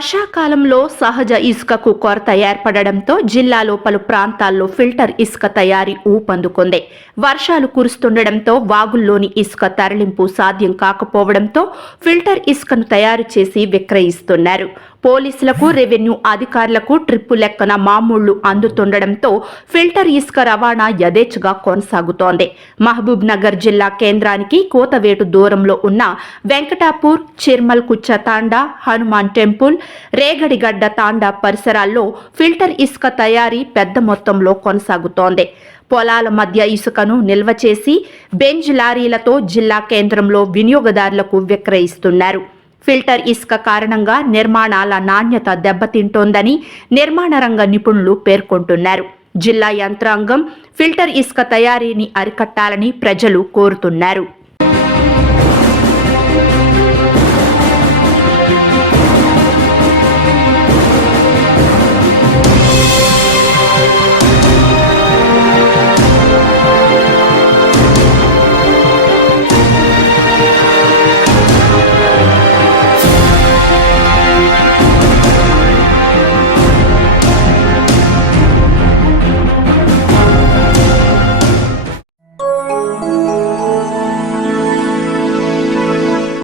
వర్షాకాలంలో సహజ ఇసుకకు కొరత ఏర్పడడంతో జిల్లాలో పలు ప్రాంతాల్లో ఫిల్టర్ ఇసుక తయారీ ఊపందుకుంది. వర్షాలు కురుస్తుండటంతో వాగుల్లోని ఇసుక తరలింపు సాధ్యం కాకపోవడంతో ఫిల్టర్ ఇసుకను తయారు చేసి విక్రయిస్తున్నారు. పోలీసులకు, రెవెన్యూ అధికారులకు ట్రిప్పు లెక్కన మామూళ్లు అందుతుండటంతో ఫిల్టర్ ఇసుక రవాణా యథేచ్ఛగా కొనసాగుతోంది. మహబూబ్ నగర్ జిల్లా కేంద్రానికి కోతవేటు దూరంలో ఉన్న వెంకటాపూర్, చిర్మల్ కుచ్చ తాండా, హనుమాన్ టెంపుల్, రేగడిగడ్డ తాండా పరిసరాల్లో ఫిల్టర్ ఇసుక తయారీ పెద్ద మొత్తంలో కొనసాగుతోంది. పొలాల మధ్య ఇసుకను నిల్వ చేసి బెంజ్ లారీలతో జిల్లా కేంద్రంలో వినియోగదారులకు విక్రయిస్తున్నారు. ఫిల్టర్ ఇసుక కారణంగా నిర్మాణాల నాణ్యత దెబ్బతింటోందని నిర్మాణ రంగ నిపుణులు పేర్కొంటున్నారు. జిల్లా యంత్రాంగం ఫిల్టర్ ఇసుక తయారీని అరికట్టాలని ప్రజలు కోరుతున్నారు.